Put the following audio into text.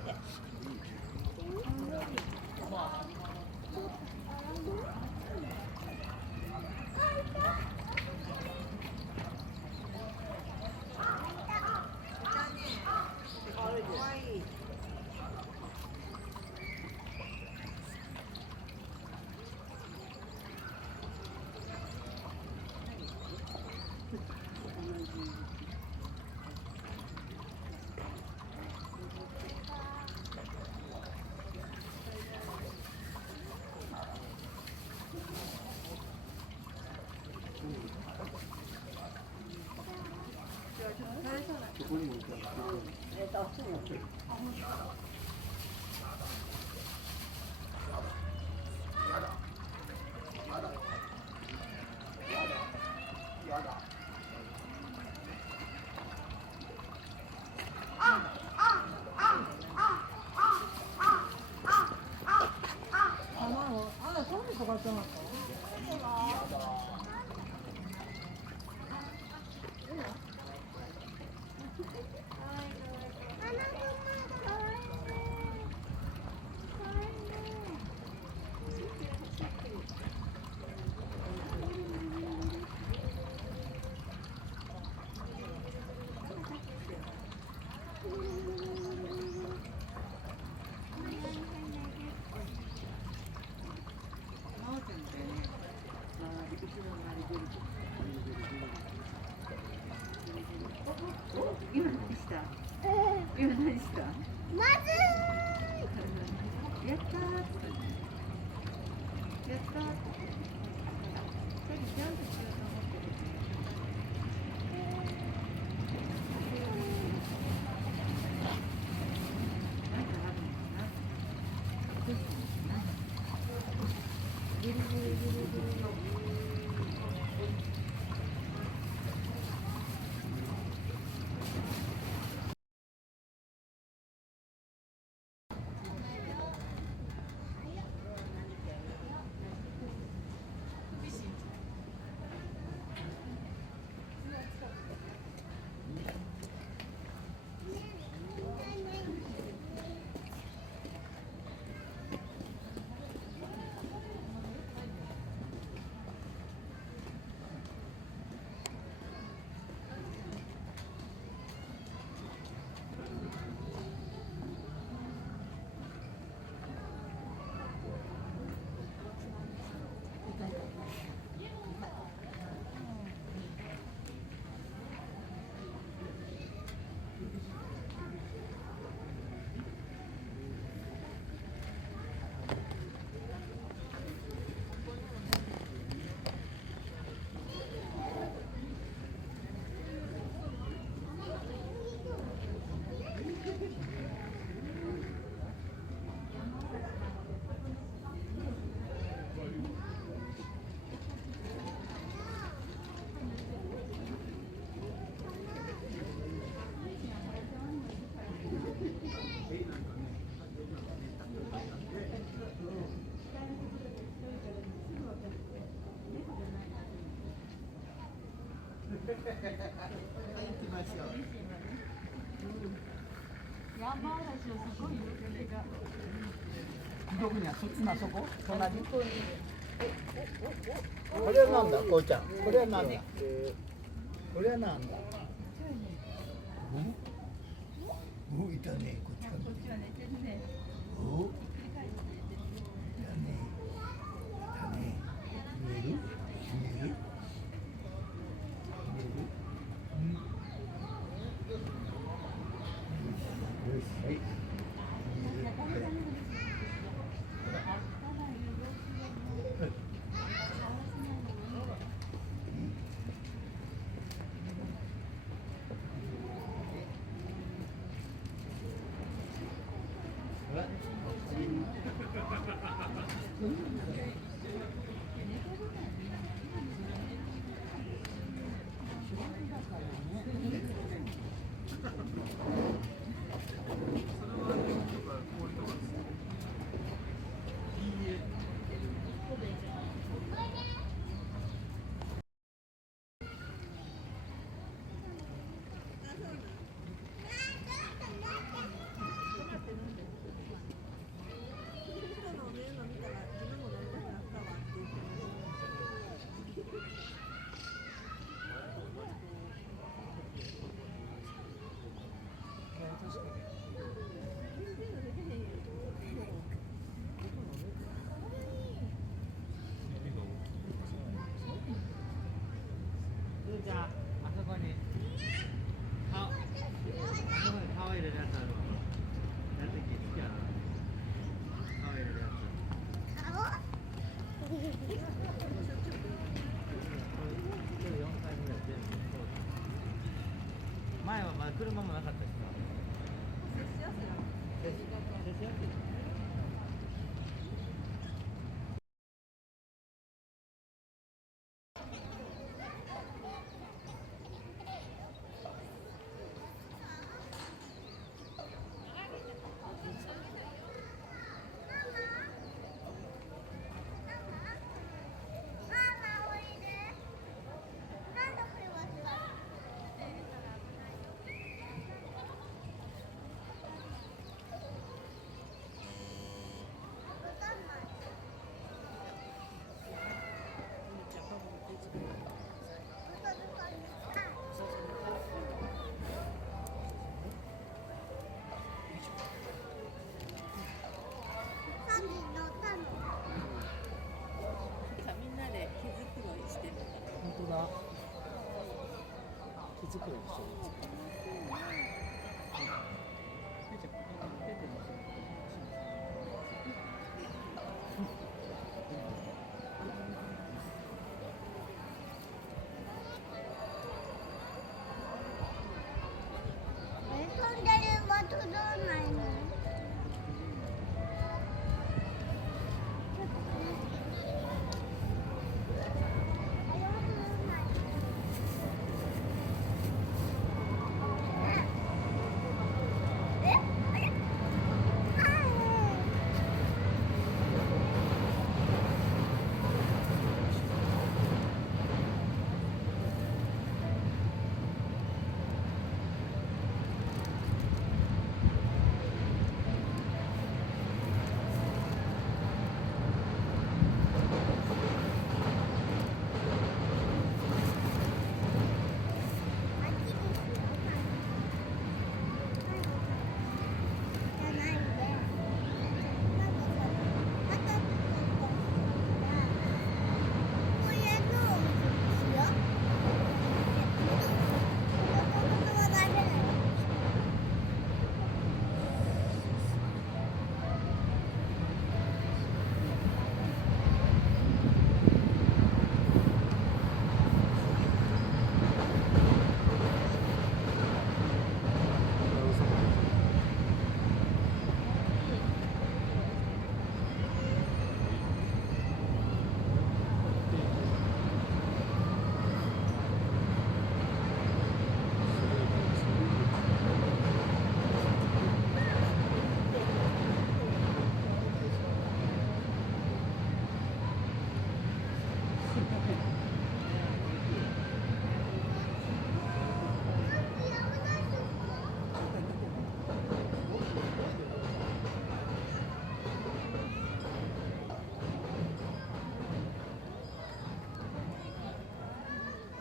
てて。今何した？今何した？まずやったー。やったー。さっきジャンプしようと思ってる。なんかあるのかな。どうしたのかな。ぐるぐるぐるぐる。どこにあそっちのあそこ隣これはなんだこうちゃんこれはなんだこれはなんだおいたねこっちからこっちは寝てるね。おだねだね見える見える見えるよしはいじゃあ、あそこに顔入れるやつあるわ。やつ好きやな。顔入れるやつ。前はまだ車もなかったしさ。接しやすい。みんなで毛づくろいしてるから。本当だ。毛づくろいしてる。